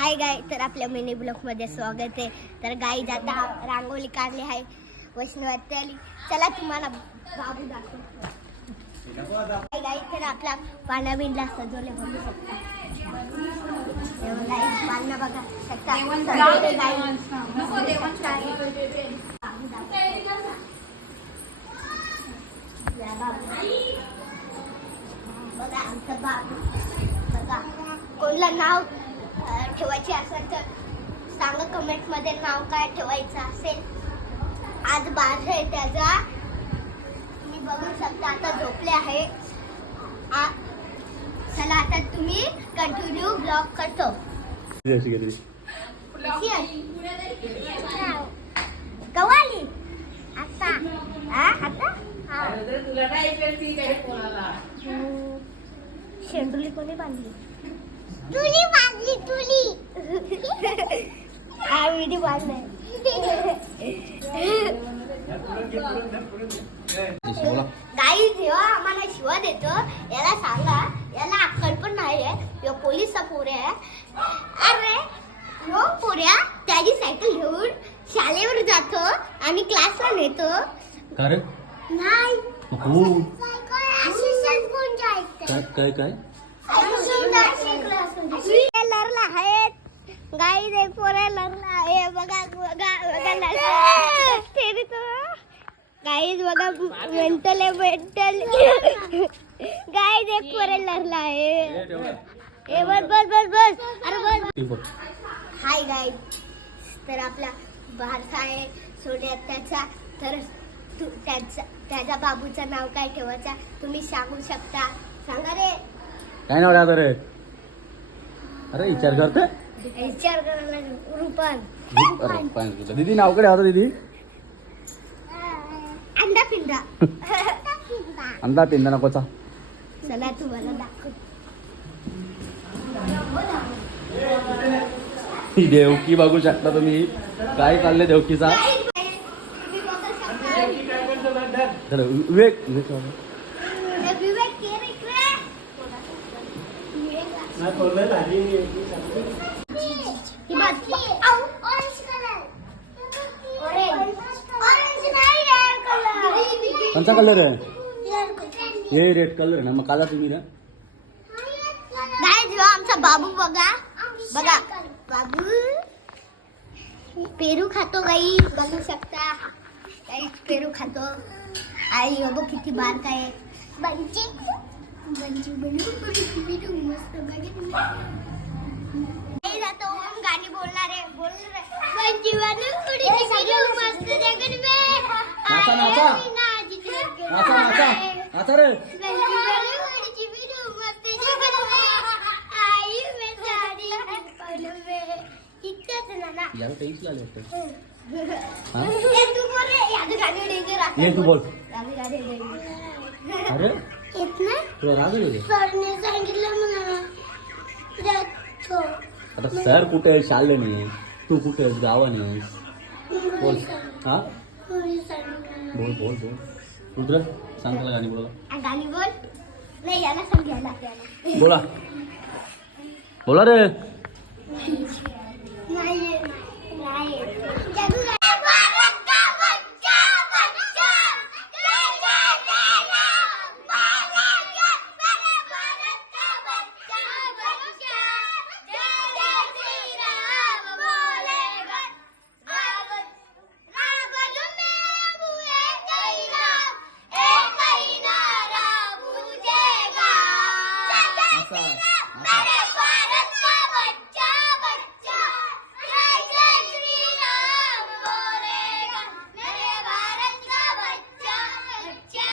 हाय गाय, तर आपल्या mini blog मध्ये स्वागत आहे. तर गाई आता रांगोळी काढली आहे वैष्णवात आली. चला तुम्हाला बाबू दाखवतो. हाय गाई, तर आपला पाना बिंडला सजवले बघू शकता. पाना बघा शकता. बघा आमचं बाबू. बघा कोणला नाव ठेवायचे असेल तर सांगा कमेंट मध्ये, नाव काय ठेवायचं असेल. आज बार आहे त्याचा. तुम्ही बघू शकता आता झोपले आहे. चला आता तुम्ही कंटिन्यू ब्लॉग करतो. कवाली आता शेंडुली कोणी बांधली? तुली बांधली. आविडी बांधली. गाई जेव्हा आम्हाला शिवा देतो याला सांगा, याला अक्कल पण नाही आहे. यो पोलीसचा पोरे आहे. अरे यो पोऱ्या त्याची सायकल घेऊन शाळेवर जातो आणि क्लासला नेतो. नाही काय लरला आहे. गाई दे पोरे लरला आहे. बघा गाईज बघा मेंटल गाई दे पोरे लरला आहे. बस अरे बस. हाय गाई, तर आपला भारत आहे सोड्यात त्याचा. तर त्याच्या बाबूचं नाव काय ठेवायचं तुम्ही सांगू शकता. सांगा रे. काय नाव राहतं रे? अरे विचार करते. विचार करायला रूपन. दीदी नाव कडे होतं दीदी? अंडा पिंडा. अंदा पिंदा नकोचा. चला तुम्हाला दाखव. ही देवकी बघू शकता तुम्ही. काय चाललंय देवकीचा? विवेक कोणता कलर आहे? हे रेड कलर आहे ना. मग काला तुम्ही ना गाय जेव्हा आमचा बाबू बघा बाबू पेरू खातो. गाई बघू शकता. गाई पेरू खातो. आई बघ किती बार काय बंची मस्त जातो. गाणी बोलणार आहे. बंची मस्त आता रे ये तू बोल. अरे तुला राग येऊ आता सर कुठे आहे? शाळे नाही. तू कुठे आहेस? गावाने बोल. हा बोल रुद्र सांग मला गाणी गाणी बोल. नाही याला समजायला बोला रे.